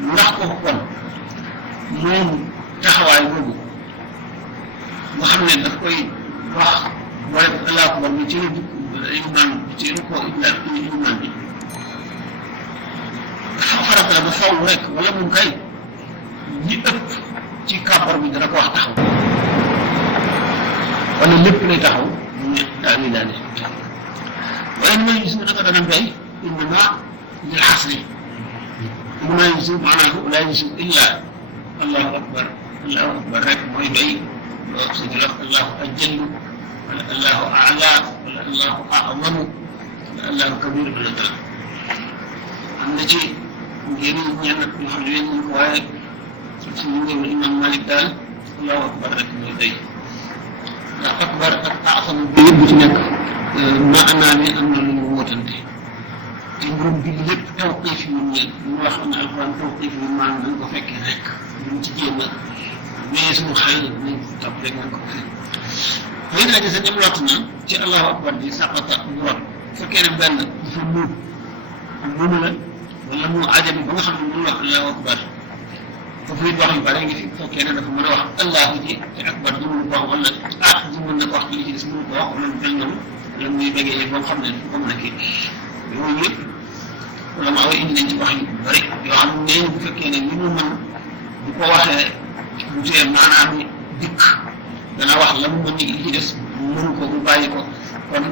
ndax ko kon moom taxawaay boobu nga xam ne daf koy wax wala allahu akbar bi ci iman ci ko iman bi farata la ba faw rek wala mun kay ñi ëpp ci kàbbar bi dana ko wax taxaw wala lépp lay taxaw mu ne taami daane waaye ni may gis nga naka dana mbay innama lil xasri innama yusu maanaam laa yusu illa allahu akbar rek mooy doy su ñu wax allahu ajallu wala allahu ala wala allahu a'zamu wala allahu kabir dana dal am na ci ngeen ñenn ñoo xam ne ñu ko waaye suñu ngeen imam Malik daal allahu akbar rek mooy doy ndax akbar ak a'zamu bi yëpp ci nekk maanaa mi am na lu ñu wóotante te mbirum bi lépp tawqiif yu ñu wax ne alquran tawqiif yu maanaam dañ ko fekkee rek ñu ci jéem a mais suñu xel nañ topp rek nañ ko xëy na sa dem lott na ci allahu akbar bi saqata bu rot fekkee ne benn dafa muub mënu la wala mu ajami ba nga xam ne mënu wax allahu akbar foofu it wax yu bare ngi fi fekkee ne dafa mën a wax allahu ji te akbar ji mënu ko wax wala ji mën na ko wax ci li ci des mënu ko wax wala mel noonu la muy bëggee ba nga xam ne ko mën a kii yooyu yëpp wala maa indi nañ ci wax yu bëri yoo xam ne bu fekkee ne li mu mën bu ko waxee bu tee maanaam ni dikk dana wax la mu mën ni li ci des mënu ko mu bàyyi ko kon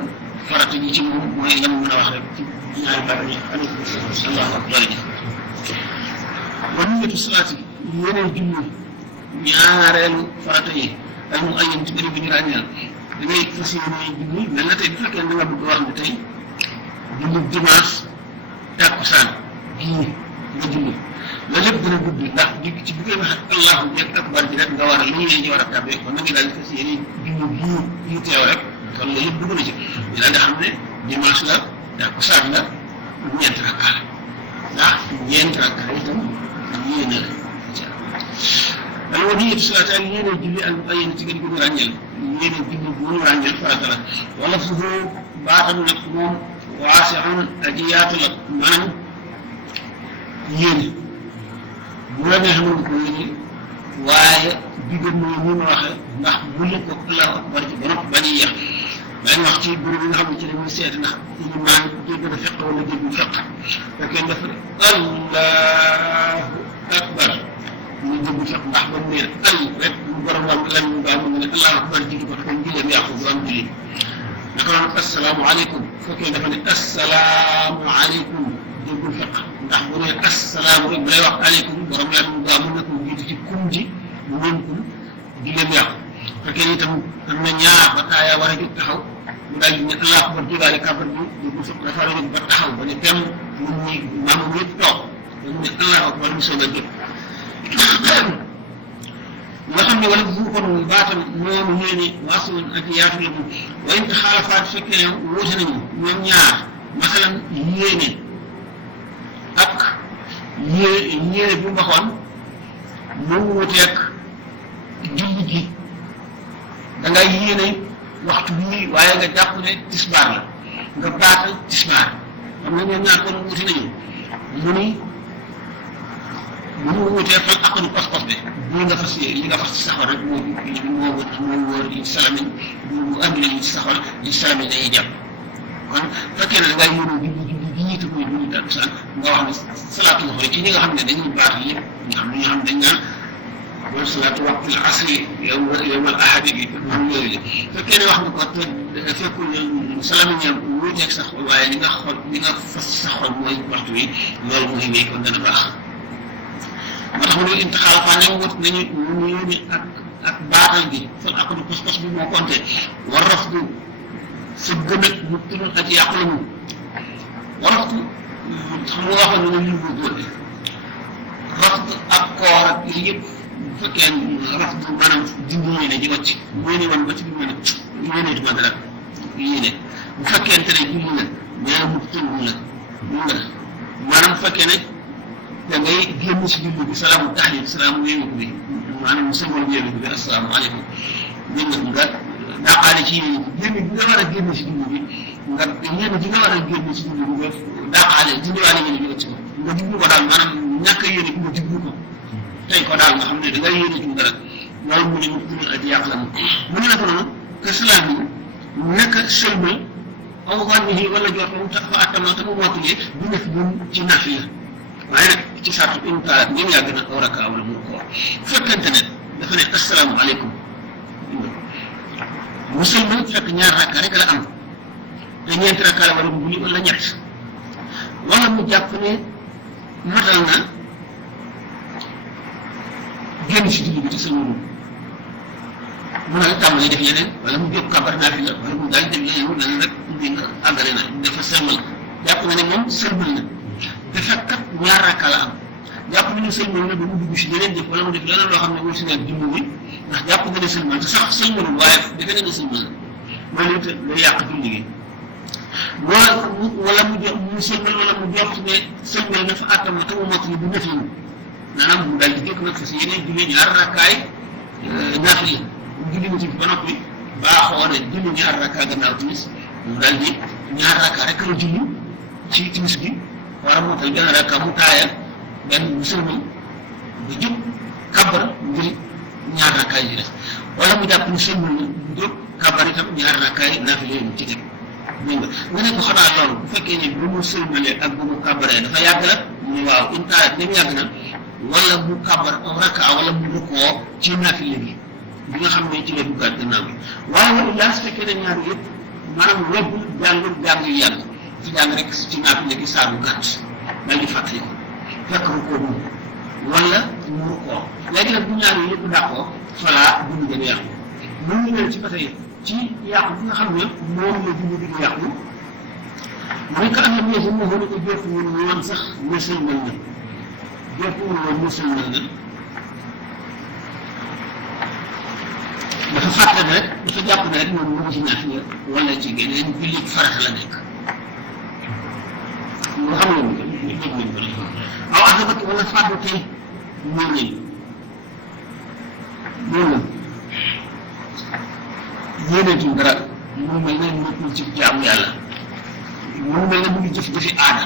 farata ji ci moom mooy la mu mën a wax rek ci ñaari baat yi allahu akbar ji kon niyyatu salaati yeneen julli ñaareelu farata yi ay mu ayam ci bëri bi ñu ràññeel da ngay fas yéene julli mel na tey bu fekkee ne nga bëgg wax ne tey julli dimanche takkusaan gii nga julli loolu lépp dina gudd ndax ci bu koy wax ak allahu akbar ji rek nga war a li ngeen ci war a tàbbee kon na ngi daal fas yéene julli bii teew rek kon loolu yëpp dugg na ci ñu daal di xam ne dimanche la takkusaan la ñeenti rakka la ndax ñeenti rakka la itam yéene la dana wa niyyatu salaati ak yéene julli ak ayéene ci gën ko ñu ràññeel yéene julli bu ñu ràññeel farata la wala fu baatam nag moom waasi'un aji yaatu la maanaam yéene bu la neexee mën ko yéene waaye diggal mooy ni ma waxee ndax bu la ko allahu akbar ci ba noppi bañ a yéex dañ wax ci bërëb yi nga xam ne ci la ñuy seeti ndax ñu maan jégg na fekk wala jégg bu fekk fekkee dafa ne allahu akbar ñu jégg bu fekk ndax ba mu ne al rek mu borom wam lan mu baa mu ne allahu akbar jiitu ko kon julleem yàqu bu am julli naka noonu asalaamaaleykum fekkee dafa ne asalaamaaleykum déggul fekk ndax bu ne asalaam rek bu lay wax aleykum borom lan mu baa mun na ko jiitu ci kum ji mu mën ko julleem yàqu fekkee itam am na ñaar ba taaya war a jóg taxaw mu daal di ne allahu akbar jógaale kabar bi déggul fekk dafa war a jóg ba taxaw ba ne dem nit ñi maamam yëpp toog ba mu ne allahu akbar mu soog a jóg nga xam ne wala bu kon baatam noonu ñeeni waasuwoon ak yaatu la mu waaye te xaalafaat fekkee ne wóote nañu ñoom ñaar masalan yéene ak yéene bi mu waxoon mu wuteeg julli gi da ngay yéene waxtu bii waaye nga jàpp ne tisbaar la nga baatal tisbaar xam nga ñoom ñaar kon wuute nañu mu ni bu ñu wutee fan aqadu pas-pas bi bii nga fas li nga fas ci saxoon rek moo wóor li ci salamin bu andi la li ci saxoon li ci salamin dañuy jàpp kon fekkee ne da ngay yéene julli bi ñiitu muy julli takkusaan nga wax ne salaatu zuhri ci ñi nga xam ne dañuy baatal yëpp nga xam ne ñoo xam dañ naan loolu salaatu waqtil asri yawmal ahadi bi moom yooyu la fekkee ne wax nga ko te fekkul salamin ñoom wuuteeg sax waaye li nga xool li nga fas ci saxoon mooy waxtu wi loolu muy wéy kon dana baax moo tax mu ne intixaalafa ne wut nañu ñu yónni ak baatal gi fan akadu pas-pas bi moo compté war rafdu sa gëmët mu tulul ak yàqu la mu war rafdu xam nga waxoon ne ñu bu góor rafdu ak koor ak li yëpp bu fekkee rafdu maanaam dindi yéene ji wàcc yéene woon ba ci bi mën a yéeneetuma dara yéene bu fekkente ne julli la mais mu tulul la mu nga maanaam bu fekkee ne da ngay génn si julli bi salaamu taxlim salaamu yéeneeku bi maanaam sëngal yéeneeku bi asalaamaaleykum ñun nga daaxaale ci yéene bi nga war a génn si julli bi nga yéene ji nga war a génn si julli bi nga daaxaale dindiwaale yéene bi nga ci nga jublu ko daal maanaam ñàkk a yéene bi nga jublu ko tey ko daal nga xam ne da ngay yéene ci dara loolu mu ne mu tudd aji yàq la mu ne naka noonu que salaam yi nekk sëlmal aw wàññi wala jot moom tax fa attama te mu motulee du def bu ci nafi la waaye nag ci sartu in taat ngeen yàgg na aw raka wala mu ko fekkente ne dafa ne asalaamaaleykum mu sëlmal fekk ñaar rakka rek la am te ñeenti rakka la war a julli wala ñett wala mu jàpp ne matal na génn si julli bi te sëlmalul mu nag tàmbali def yeneen wala mu jóg kabar naa fi la wala mu daal def yeneen nan rek indi na àggale na dafa sëlmal jàpp na ne moom sëlmal na te fekk kat ñaar rakka la am jàpp na ne sëlmal na ba mu dugg si yeneen jëf wala mu def leneen loo xam ne wut si nag julli bi ndax jàpp nga ne sëlmal te sax sëlmalul waaye defe na ne sëlmal na loolu it lay yàq julli gi wala mu jox mu sëlmal wala mu jox ne sëlmal na fa àttam te mu mottali bu def yi maanaam mu daal di jóg nag fa si yeneen julli ñaar rakkaay naafila julli mu ci ba noppi baaxoo ne julli ñaar rakkaa gannaaw timis mu daal di ñaar rakkaa rek la julli ci timis bi war a mootal benn rakkaa mu taaya benn mu sëlmal ba jóg kabar ngir ñaar rakkaa yi ci des wala mu jàpp ni sëlmal na mu jóg kabar itam ñaar rakkaa yi naafila yi mu ci teg dégg nga ne ko xanaa loolu bu fekkee ne bu mu sëlmalee ak bu mu kabaree dafa yàgg la mu ne waaw in taat nem yàgg na wala mu kabar rakkaa wala mu rukkoo ci naafila bi bi nga xam ne ci la duggaat gannaaw bi waaye illaa su fekkee ne ñaar yëpp maanaam webbul jàng yu yàgg ci jàng rek ci naafila gi saa bu gàtt daal di fàttali ko fekk rukkoo moom wala mu rukkoo léegi nag bu ñaar yi yëpp dàqoo falaa dund gën a yàqu mu ngi leen ci ba tey ci yàqu bi nga xam ne moom la dund di yàqu mooy ka am na ñeesi moo xam ne ko jot woon sax ne sëlmal na jot woon ne sëlmal na dafa fàtte ne rek dafa jàpp ne rek moom mu ngi ci naafila wala ci geneen julli farata la nekk nga xam ngeen ko dégg ngeen ko aw asabati wala fàddu tey ñëw nañ loolu yéeneetuñ dara mu mel ne nekkul ci jaamu yàlla mu mel ne mu ngi jëf-jëfi aada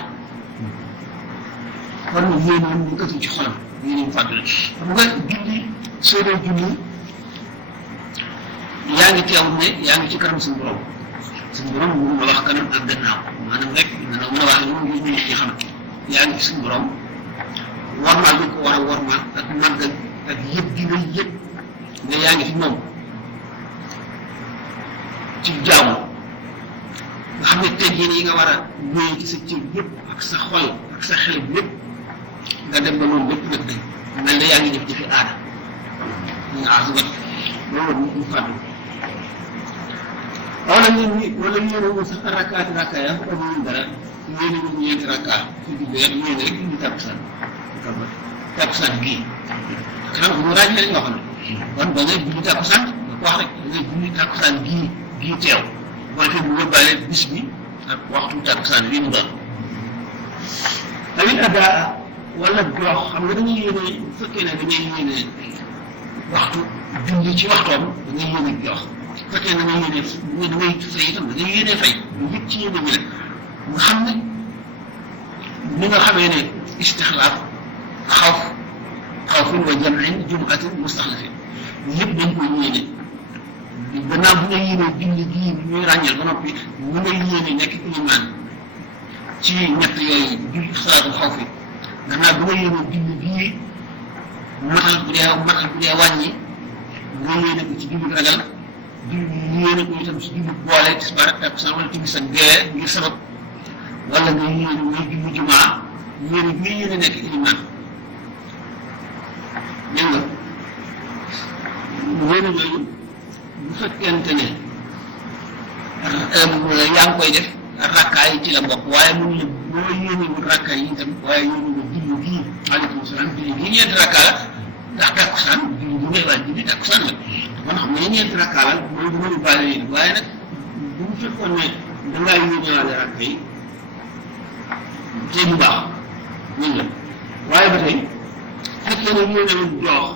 kon nag yéeneen ñu gëtu ci xolam yéeneen fàddu la xam nga julli soo dee julli yaa ngi teewul ne yaa ngi ci kanam suñu borom mënu ma wax kanam ak gannaaw maanaam rek dana mën a wax lu mu nit ñi xam yaa ngi ci suñu borom warmaal bi ko war a warmaal ak màggal ak yëg gi nga yëg ne yaa ngi fi moom ci jaamu nga xam ne teggin yi nga war a ñëwee ci sa cër yëpp ak sa xol ak sa xel bi yëpp nga dem ba loolu lépp nag dañ mel ne yaa ngi def jëfi aada nga asubat loolu mu fàddu wala yéene wu sax rakkaati rakkaa yaa ko amul dara yéene wu ñeenti rakkaa ci digg rek yéene rek ñu takkusaan gii xam nga mu ràññee lañ waxoon kon ba ngay julli takkusaan nga ko wax rek da ngay julli takkusaan gii teew boo defee mu yóbbaale bis bi ak waxtu takkusaan bii mu doon tamit addaa wala jox xam nga dañuy yéene bu fekkee ne dañuy yéene waxtu julli ci waxtoom da ngay yéene jox bu fekkee da ngay yéene da ngay fay itam da ngay yéene fay lu yëpp ci yéene bi rek nga xam ne ni nga xamee ne istixlaaf xawfun wa jam'in jumu'atin mustaxlafin yëpp dañ koy yéene gannaaw bu nga yéene julli gii ñuy ràññal ba noppi ñu ngay yéene nekk ilimaan ci ñett yooyu julli salaatu xaw fi gannaaw bu nga yéene julli gii matal bu dee wàññi nga yéene ko ci julli ragal yéene ko itam ci julli boole tisbaar ak takkusaan wala timis ak gee ngir sabab wala nga yéene ngay julli jumaa yéene bi yéene nekk ilimaan dégg nga yéene yooyu bu fekkente ne yaa ngi koy def rakkaa yi ci la bokk waaye mun la boo yéenewul rakkaa yi itam waaye yéenewul julli gii aleykum salaam julli gii ñeenti rakkaa la ndax takkusaan julli bu ngay waaj julli takkusaan la kon xam nga ñeenti rakkaa la mooy du mënu baale yéen waaye nag bu mu fekkoon ne dangaa yéenewaale rakkaa yi tey bu baax ñun la waaye ba tey fekkee ne yéenewul joox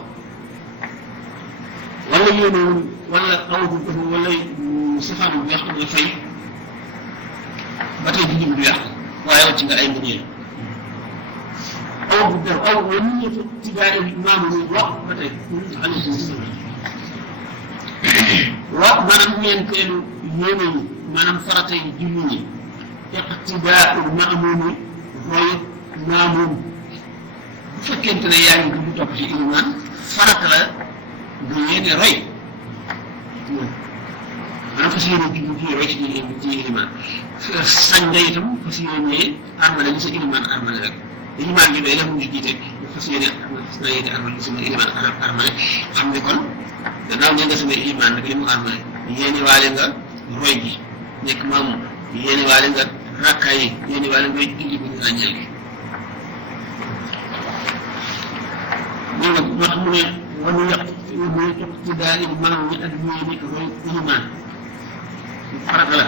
wala yéenewul wala awdu ko wala safaan bu yàq nga fay ba tey julli bi du yàq waaye wàcc nga ay ngëneel aw bu def aw wala ñu ñëw ci gaa yi maamu ñu wax ba tey alayhi salaam wax maanaam ñeenteelu yéene yi maanaam farata yi julli ñi iqtidaa'ul ma'muumi roy maamuum bu fekkente ne yaa ngi dugg topp ci ilimaan farata la nga yéene roy maanaam fas yéene julli ci roy ci ilimaan sañ nga itam fas yéene armale li sa ilimaan armale rek ilimaan bi doy la mu jiite fas yéene armale li sama ilimaan armale xam ne kon gannaaw ne nga sama ilimaan nag li mu armale yéene waale nga roy gi nekk maamu yéene waale nga rakka yi yéene waale nga julli bu ñu ràññeel gi ñun nag moo tax mu ne wanu yàq ci daal di maam ñi ak yéene roy ilimaan farata la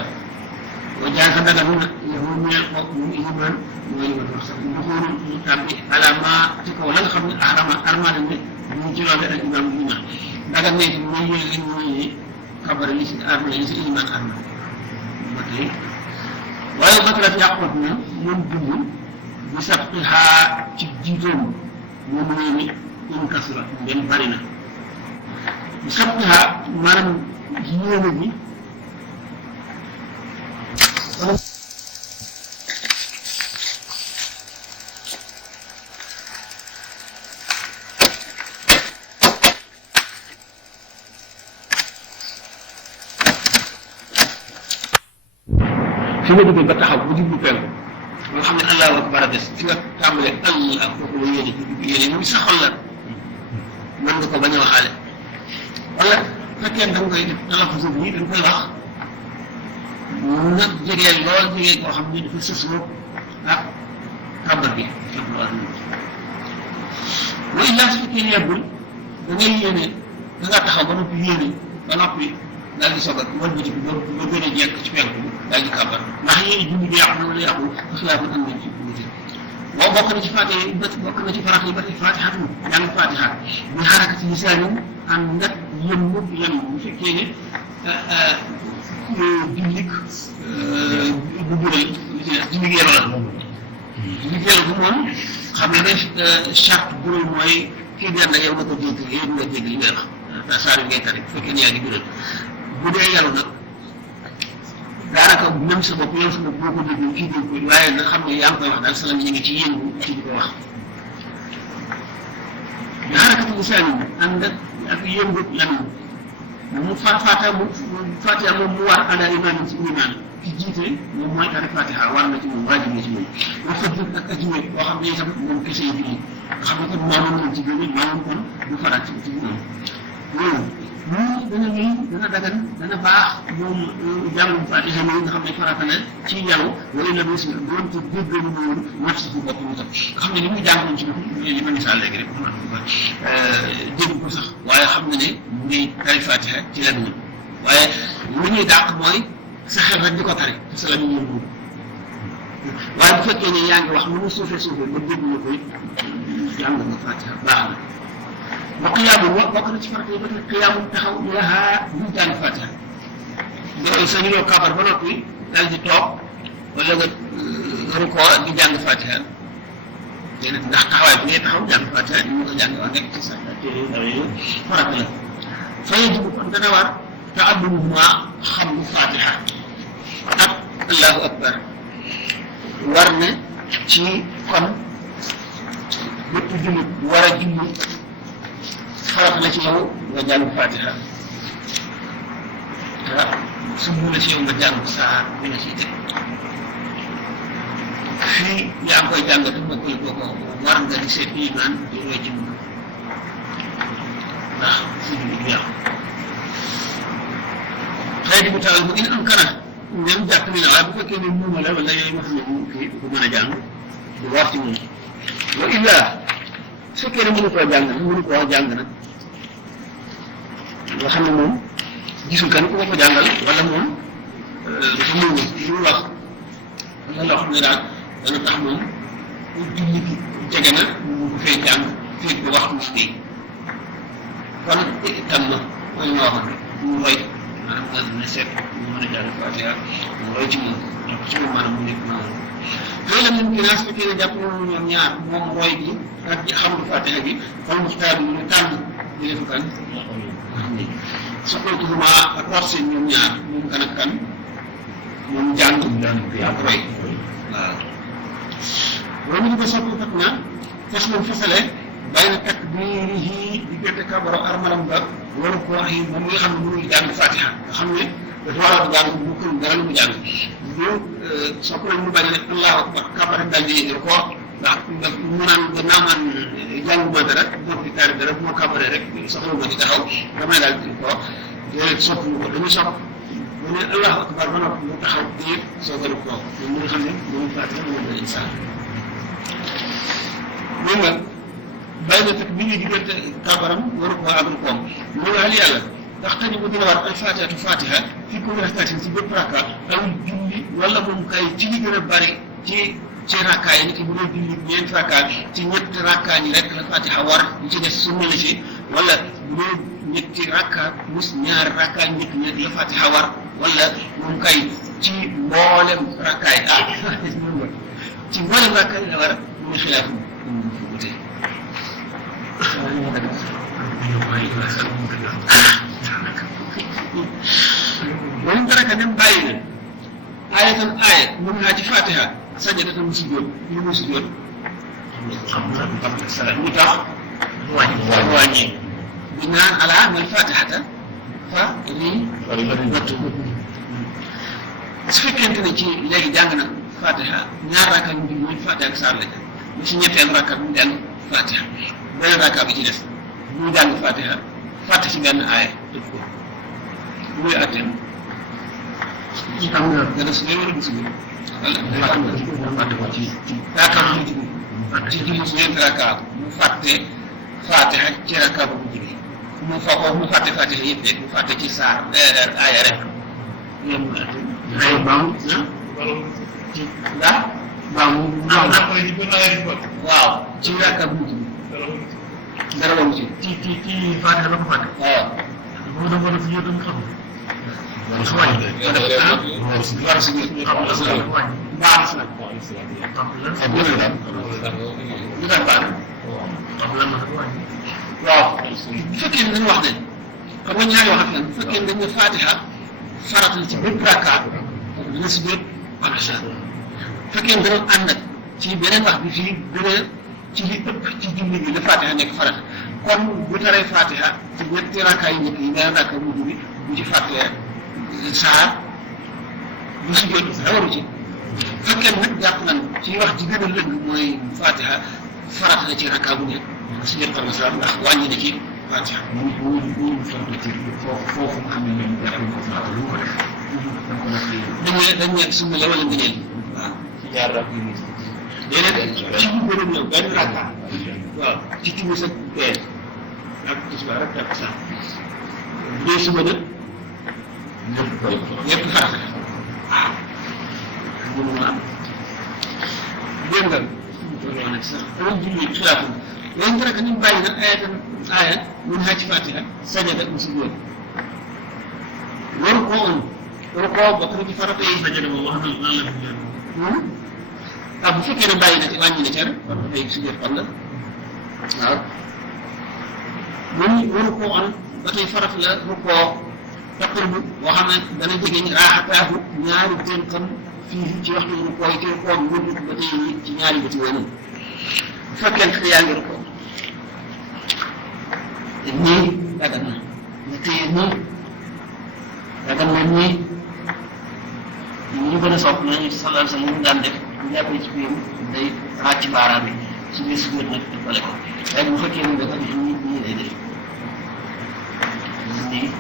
wa jaa sa daga nuna yow ñeel ko mu ilimaan mooy li ma wax sax ñu xoolu ñu tàbbi alama ci kaw la nga xam ne armale ne ñu ci loole ak imaam ilimaan daga nekk mooy yéen li mooy xabar li si armale li si ilimaan armale ba tey waaye batalat yàqoot na moom dund bi sabqihaa ci jiitoom moom mooy ni in kasura ngeen bari na bi sabqihaa maanaam yéene bi fi nga jógee ba taxaw bu jublu penku nga xam ne allahu akbar a des fi nga tàmbalee allah kooku la yéene moom sa xol la mën nga ko bañ a waxaale wala fekkee da nga koy def talafus bi da nga koy wax na jegee lool jegee koo xam ne dafa sësloo ak kàmbar bi wa illaa su fekkee yeggul da ngay yéene da ngaa taxaw ba noppi yéene ba noppi daal di soog a wëlbati bi ba gën a jekk ci penku bi daal di kàmbar ndax yéen julli bi yàqu na wala yàqu xilaafu am nañ ci wuute waaw bokk na ci fatiha yi bokk na ci farat yi ba tey fatihatu jàng fatiha bi xarakati lisaanin ànd ak yëngu bu fekkee ne jullik bu bural jullik yelo la jullik yelo bu moom xam ne ne charte bural mooy kii dend ak yow na ko dégg yow nga dégg li ngay wax saar yi ngay tari bu fekkee ne yaa ngi bural bu dee yàlla nag daanaka même sa bopp yow sa bopp boo ko déggee kii dégg ko waaye nga xam ne yaa ngi koy wax daal salaam ñu ngi ci yëngu ci di ko wax daanaka lisaan yi ànd ak yëngu lan mu fatiha moom mu war ala imaamin ci imaan ki jiite moom mooy tari fatiha war na ci moom waajib na ci moom wa fajr ak ajuma boo xam ne itam moom kese yi julli nga xam ne kon maamoon nañ ci génne maamoon kon du farat ci moom loolu dana ñuy dana dagan dana baax moom jàngum fatiha mi nga xam ne farata la ci yaru wala la bis doon ci dégg lu mu wax ci bopp mu tam nga xam ne li muy jàngoon ci bopp li ma misaal léegi rek dégg ko sax waaye xam na ne mu ngi tari fatiha ci la ñu waaye li ñuy dàq mooy sa xel rek di ko tari parce que la ñu ñëw waaye bu fekkee ne yaa ngi wax lu mu suufee ba dégg na koy jàng nga fatiha baax na wa qiyaamun bokk na ci farata yi ba tey qiyaamun taxaw lahaa ñu jàng fatiha nga sañuloo kabar ba noppi daal di toog wala nga rukoo di jàng fatiha déedéet ndax taxawaay bi ngay taxaw jàng fatiha ni mu ko jàng wax nekk ci sa farata la fa yajibu kon dana war ta'allumuhuma xam fatiha ak allahu akbar war na ci kon bépp jullit war a julli farata la ci yow nga jàng fatiha te sunna la ci yow nga jàng saar bi la ciy teg fii yaa ngi koy jàngatu nga koy boo ko war nga di seet iman di roy ci moom ndax si bi yàqu xëy di bu tawal mu in am kana ngeen jàpp ni ne waaye bu fekkee ne muuma la wala yooyu nga xam ne moom kii du ko mën a jàng du wax ci moom wa illa su fekkee ne mënu koo jàng mënu koo jàng nag nga xam ne moom gisul kan ku ko jàngal wala moom dafa muuma li mu wax wala loo xam ne daal dana tax moom julli gi jege na mu ko fee jàng fekk ba waxtu si kon tam na mooy ma waxoon mu roy maanaam nga ne seet mu mën a jàng Fatiha mu roy ci moom jàpp ci moom maanaam mu nekk noonu loolu la ñun ginnaaw su fekkee ne jàpp nañu ñoom ñaar moom roy gi ak xam nga Fatiha gi kon muxtaar bi ñu tànn di def kan soxlatuhuma ak war seen ñoom ñaar moom kan ak kan moom jàng ak roy waaw loolu ñu ko sopp fat na fas nañ fasale bàyyi na takbiirihi diggante kabaro armalam ba wala ko wax yi moom mi nga xam ne mënul jàng Fatiha nga xam ne dafa war a jàng bu kër dara lu mu jàng ñu sopp nañ mu bañ a ne allahu akbar kabare daal di ko ndax mu naan gannaaw man jànguma dara moo fi taari dara bu ma kabare rek soxla ma ci taxaw damay daal di ko déedéet sopp ñu ko dañu sopp mu ne allahu akbar ba noppi mu taxaw di soo gën a ko moom mi nga xam ne mënul Fatiha mënul ba insaan moom nga bàyyi na fekk bi ñuy diggante kabaram waru ko àggal koom mu ne yàlla ndax tani bu dina war al fatihatu fatiha fi ko rafetatin ci bépp rakka aw julli wala moom kay ci li gën a bari ci rakka yi nit bu doon julli ñeent rakka ci ñetti rakka ñi rek la fatiha war ñu ci des sunna la ci wala bu doon ñetti rakka mus ñaari rakka ñett ñi rek la fatiha war wala moom kay ci mboolem rakka yi ci mboolem rakka yi la war mu ngi xilaafu wute وإن ترك من باين آية من هذه فاتحة سجدة مسجود مسجود متى واني بناء على أن الفاتحة فريضة سفكر أنت نجي لقي جاننا فاتحة نار راكا من فاتحة صار لك مش نيتين راكا من جان فاتحة بين راكا بجلس من جان فاتحة فاتحة بين آية muy àtteem xam nga dana su wala gis nga wala ci raaka bu mujj bi ci julli ñeenti raaka mu fàtte Fatiha ci raaka bu mujj bi mu fàtte Fatiha yëpp rek mu fàtte ci saar aaya rek ñoom mu àtte ay baam ci ndax baam waaw ci raaka bu mujj bi dara waru ci Fatiha la ko fàtte waaw moo doon war a fi ñëw dem xam waaw bu fekkee ne dañu wax ne xam nga ñaari wax ak bu fekkee ne dañu Fatiha farat la ci bépp rakkaat dina si bépp baax bu fekkee ne dañoo ànd ak ci beneen wax bi fii gën ci li ëpp ci julli bi la Fatiha nekk farata kon bu taree Fatiha ci ñetti rakkaat yi njëkk yi nga rakka mujj bi bu ci fàttee saar bu si jot waru ci fekkee nag jàpp nañ ci wax ji gën a lëng mooy Fatiha farata la ci rakka bu nekk si jot xam saar ndax wàññi na ci Fatiha foofu nga xam ne ñoom def ko farata lu ko def dañ ne sunna la wala ngëneel waaw ci ñaar rakk yi déedéet ci bu gën a ñëw benn rakka waaw ci timis ak gee ak tisbaar rek ak sax bu dee suba nag ñëpp farata waaw mënu ma am dégg nga tolloo na ci sax dama julli xilaafu léegi rek ñu bàyyi nag aaya mun xaaj Fatiha sajada mu si góor waru koo on waru koo bokk na ci farata yi sajada boobu wax na lan la bu fekkee ne bàyyi na ci wàññi na ca rek war na fay si góor xam nga waaw moom waru koo on ba tey farata la ru koo taqarbu boo xam ne dana jege ñu raaxataahu ñaari tënkam fii ci waxtu ru koo yi ci koo bi wëndu ba tey ci ñaari bëti woonu bu fekkente ne yaa ngi ru koo te nii dagan na nga téye nii dagan na nii ñu gën a sopp nañu sallallahu alayhi wa sallam mu daan def bu jàppee ci biir day ràcc baaraam bi ci biir si biir nag dëppale ko waaye bu fekkee ni dafa def nii lay def nii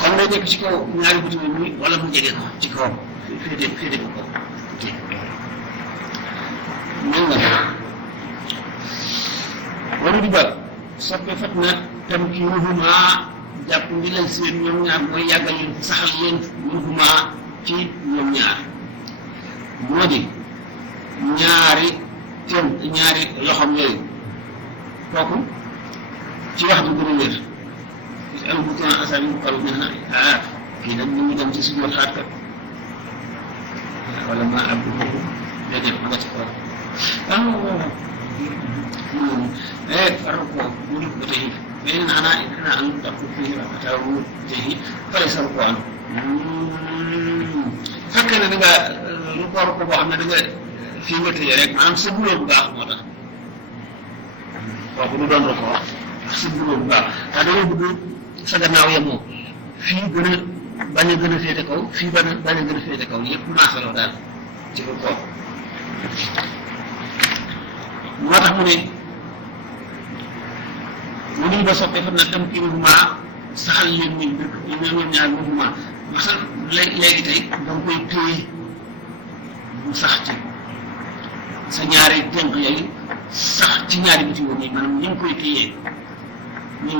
kon day nekk ci kaw ñaari bëti nii wala mu jege ko ci kawam féete ko kaw mel na waru di ba soppe fat na tam ki ruhuma jàpp ndi leen seen ñoom ñaar mooy yàggal leen saxal leen ruhuma ci ñoom ñaar moo di ñaari loxom yooyu kooku ci wax ju gën a wér am bu tona asal yi xalu ñu ah kii nag ñu ngi dem ci suñu xaat kat wala ma abdu boobu déedéet ma nga ci kaw faral ko mu dugg ba tey mais xanaa am tax fii rafetal mu tey fale sal ko am fekkee ne da nga lu ko boo xam ne da nga fii nga tëjee rek maanaam sa buloo bu baax moo tax kooku du doon la ko wax sa buloo bu baax waaye da nga bëgg sa gannaaw yemoo fii gën a bañ a gën a féete kaw fii bañ a gën a féete kaw yëpp maasaloo daal ci ko kooku moo tax mu ne mu niñ ba soppee fa na tam kii mouvement saxal leen muy dëkk ñoom ñaar mouvement masal léegi tey da nga koy téye mu sax ci sa ñaari jënk yooyu sax ci ñaari biti woon yi maanaam ñu ngi koy téyee ñu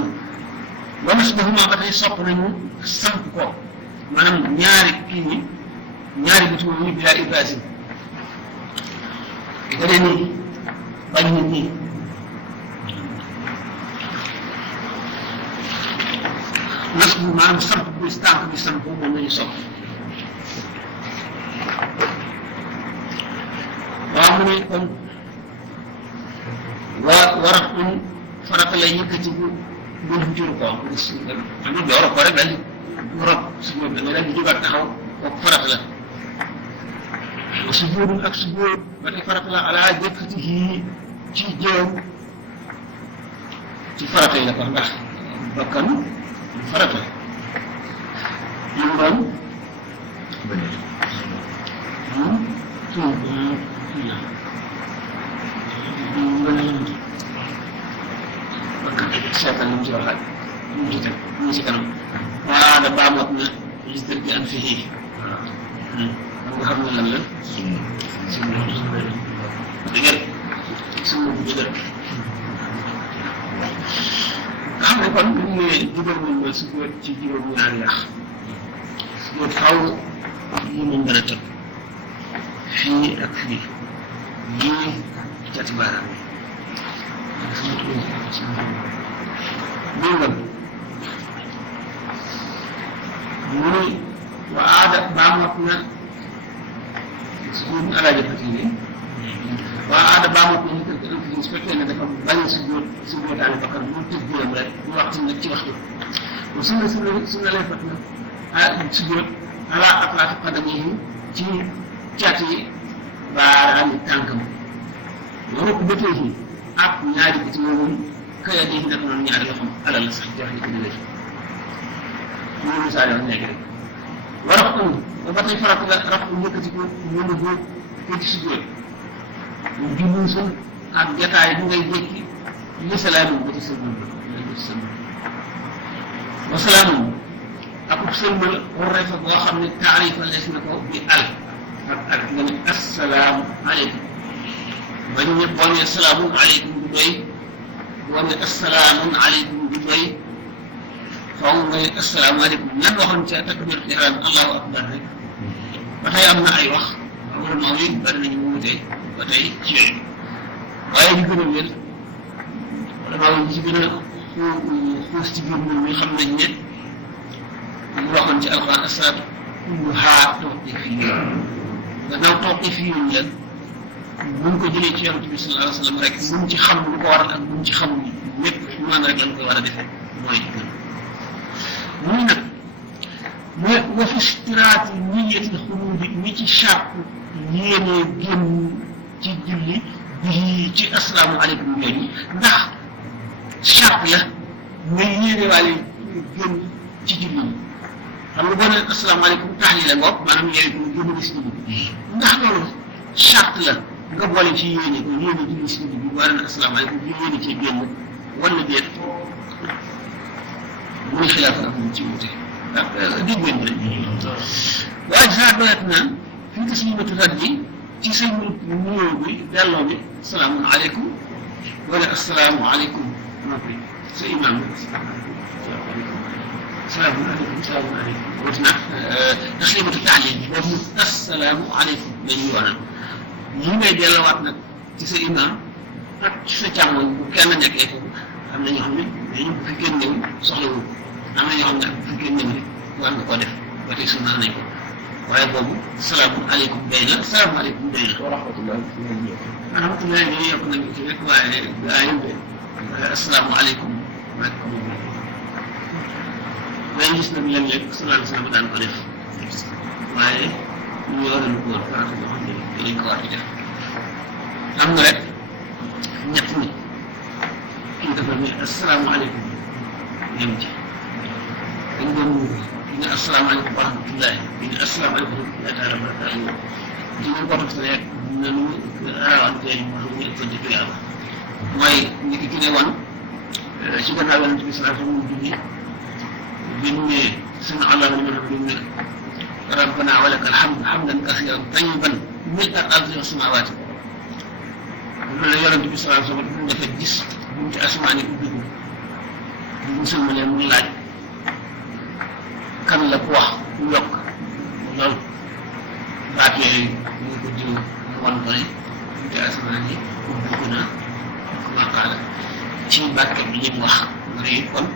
wala su mouvement ba tey sopp nañu samp ko maanaam ñaari kii yi ñaari biti woon yi bila ibrahim gënee nii bañ nit ñi nas bu maanaam samp bi tànk bi samp moom la ñu sopp waaw mu ne kon warat un farata lay yëkkati bu bu jur ko am na door ko rek daal di rob su ma da nga daal di jógaat taxaw kooku farata la su jóorul ak su jóor ba tey farata la ala jëkkati ci jéem ci farata yi la ko ndax bakkan farata li mu doon seetal li mu ci waxaat li mu ci teg li mu ci kanam waaw da baamoot na li tër gi an fii nga xam ne lan la dëgër suñu bu dëgër nga xam ne kon bu ñu nee juróom moom mooy sukkoot ci juróom ñaari yàq sukkoot xaw yi moom gën a tëb fii ak fii yii cati baaraam yi dégg mu ne wa aada baamoot na suñu alaaja fii waa aada baamoot na ñu kër gi su fekkee ne dafa bañ a sujjóotaale bakkan bu tëj biiram rek ñu waxtu nag ci waxtu suñu lay fat na ah sujjóot ala atlaafi qadamihi ci cati baaraami tànkam loolu ko bëtee fii ak ñaari biti moom kaya di nag noonu ñaari loxoom alal la sax jox li ko di def ñu misaal yoon nekk rek war a am ba tey farat la raf yëkkati ko mënu ko ci sujjóot mu jublu sa ak jataay bi ngay jékki li salaamu ba ci sëlmal ba ci sëlmal wa salaamu akub sëlmal war refa boo xam ne taarifa lees na ko bi ak nga ne assalaamu aleykum ba ñu ne boo ne salaamun aleykum du doy boo ne assalaamun aleykum du doy faw nga ne assalaamu aleykum ñan waxoon ca takbiratul ihraam allahu akbar rek ba tey am na ay wax wala maw yi bari nañu mu wutee ba tey ci yooyu waaye li gën a wér wala maw yi ci gën a xuus ci biir moom mi xam nañ ne mu waxoon ci alquran asalaatu kulluhaa tawqiifiyya gannaaw tawqiifiyya la buñ ko jëlee ci yonent bi sallallahu alayhi wa sallam rek buñ ci xam lu ko waral ak buñ ci xamul lépp noonu rek lañ koy war a defee mooy gën mu ne nag mooy wa fi istiraati niyatil xuruuji ni ci charte yéenee génn ci julli bi ci asalaamaaleykum yooyu ndax charte la nga yéene waale génn ci julli xam nga boo nee asalaamaaleykum tax la ngoog maanaam yéene ko génn nga si julli ndax loolu charte la nga boole ci yéene ko yéene julli si julli bi boo nee asalaamaaleykum bi yéene cee génn wala déet muy xilaaf ak mu ci wute ndax dégg ngeen rek waaye saa doyat na fii taslimatu raddi ci sa nuyoo bi delloo bi salaamualeykum wala asalaamualeykum noppi sa imaam salaamualeykum wut na taslimatu taalim boobu asalaamualeykum la ñuy yoonal li ngay delloowaat nag ci sa imaam ak ci sa càmmoñ bu kenn nekkee foofu am na ñoo xam ne dañu bu fi génnew soxlawul am na ñoo xam ne bu fi génnew rek war nga koo def ba tey sunna nañ ko waaye boobu salaamaaleykum day la salaamaaleykum day la. alhamdulilah ñoo yokk nañu ci rek waaye gaa yi asalaamaaleykum rek moom day gis nag léeg-léeg salaam salaam daan ko def waaye ñu yoroon góor farata boo xam ne dañ ko war di def xam nga rek ñett ñi kii dafa ne asalaamaaleykum yem ci dañ doon nuyu ñu ne asalaamaaleykum wa rahmatulah ñu ne asalaamaaleykum wa rahmatulah wa barakatuh di nga ko toog rek nanu arawante yi moo xam ne ëppante ko yàlla mooy nit ki ne woon ci gannaaw yonent bi sallallahu alayhi wa sallam bi mu ne sami Allahu liman hamidah bi mu ne rabbana wa lakal hamd hamdan kasiran tayyiban mil'al ardi was samawati loolu la yonent bi sallallahu alayhi wa sallam dafa gis bu mu ci asmaan yi ubbiku bu mu sëlmalee muy laaj kan la ko wax mu yokk loolu baat yooyu ñu ko jiw mu wan ko ne bu ci asmaan yi ubbiku na kama qaala ci barke bi li mu wax nga ne kon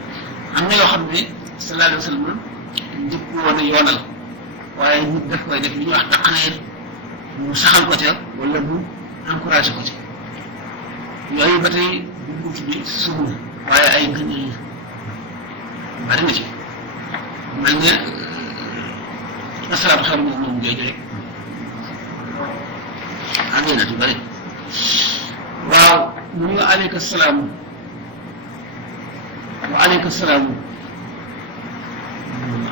am na yoo xam ne sallallahu alayhi wa sallam njëkk woon a yoonal waaye nit daf koy def li ñuy wax taqaneer mu saxal ko ca wala mu encouragé ko ca yooyu ba tey du ko tuddee sunna waaye ay ngëneel la bari na ci mel ne asalaatu xayru min jooju rek amee na ci bari waaw mu ngi aleyka salaam wa aleyka salaam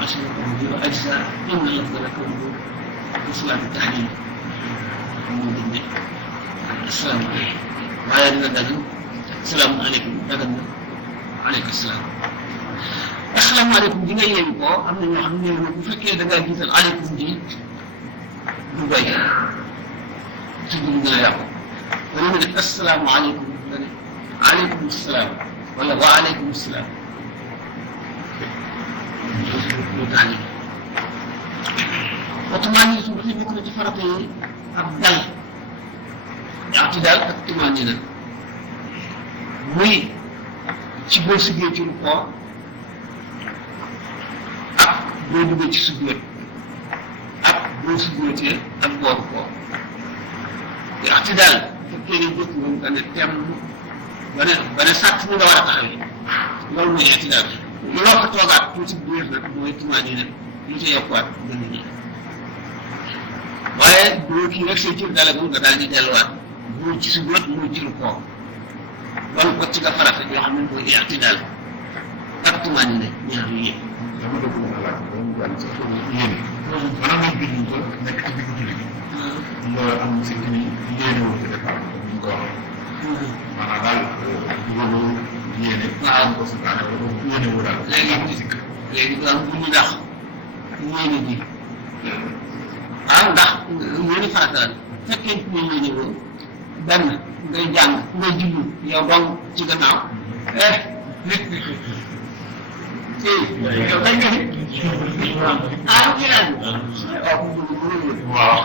عشرة أجزاء إن اللفظ لكم بصلاة التحليل من ضمن السلام عليكم وعلى ذلك السلام عليكم دغن عليك السلام السلام عليكم دي ngay yéen ko am na ñoo xam ne bu fekkee da ngaa gisal aleykum ji du doy ci du gën a yàqu wala nga ne assalaamu aleykum nga ne aleykum salaam wala wa aleykum salaam taani otomaani su dafa nekk na ci farata yi ak dal i'tidaal ak tumaanina muy ci boo siggee ci rukkoo ak boo duggee ci sujjóot ak boo sujjóotee ak boo rukkoo i'tidaal fekkee ne jëkk moom nga ne temm ba ne sàtt ni nga war a taxawee loolu mooy i'tidaal loo ko toogaat tuuti biir nag mooy tumaani nag lu ca yokkuwaat gën a nii waaye boo kii rek say cër dalagul nga daal di delluwaat muy ci sujjóot muy ci rukkoo loolu ko ci nga farata yoo xam ne mooy i'tidaal ak tumaani nag ñaar yu yëpp. dama dégg mu laaj dañu sax yéene. maanaam ngay bind ko nekk ci diggu julli bi. nga am si kii yéene woon ci départ ñu ko waxee. maanaam daal dugaloo yéene. waaw ko si kaane wala yéene woo daal. léegi daal bu ñu ndax yéene ji waaw ndax yéene farata la fekkee ne yéene woo benn ngay jàng ngay jublu yow dong ci gannaaw yow dañ nga ni ah ok waaw.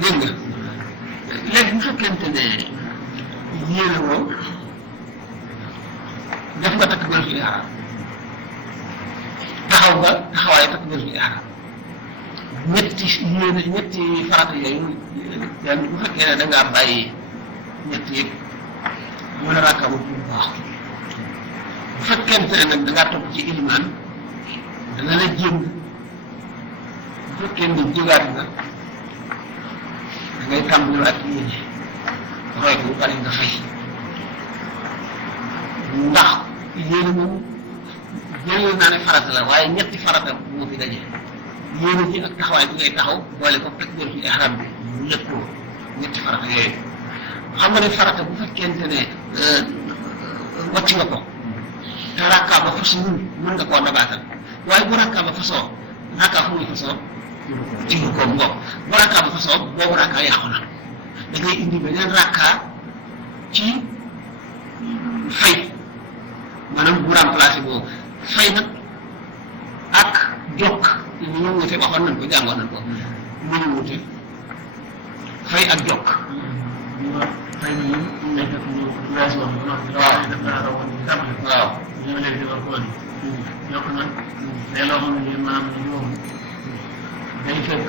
dégg nga léegi bu fekkente ne yéene woo def nga takbiratul ihraam taxaw nga taxawaay takbiratul ihraam ñetti farata yooyu yan bu fekkee ne da ngaa bàyyi ñett yëpp mën a rakka bu baax bu fekkente ne nag da ngaa topp ci ilimaan dana la jéem bu fekkee ne jógaat nga da ngay tàmbaliwaat yéene roy ko bu pare nga fay ndax yéene moom jël naa ne farata la waaye ñetti farata moo fi daje yéene ji ak taxawaay bi ngay taxaw boole ko takbiratul ihraam bi mu lëkkoo ñetti farata yooyu xam nga ne farata bu fekkente ne wàcc nga ko te rakkaa ba fas mën nga koo dabaatal waaye bu rakkaa ba fasoo rakkaa fu muy fasoo ci ko ngoog bu rakkaa ba fasoo boobu rakkaa yàqu na da ngay indi beneen rakkaa ci fay maanaam mu remplacé boobu fay nag ak jokk ñu wute waxoon nañ ko jàngoon nañ ko ñu wute fay ak jokk fay na ñun lay def ñu wees woon ba noppi waaw def naa rawoon ñu tàmbali waaw ñu léegi di war ko indi yokk nag day loo xam ne nii maanaam ñoom day fekk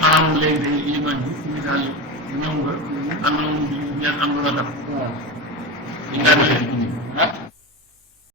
maanaam léegi day liman ñu daal ñëw nga am na ñeent am lu la dab ñu daal di leen indi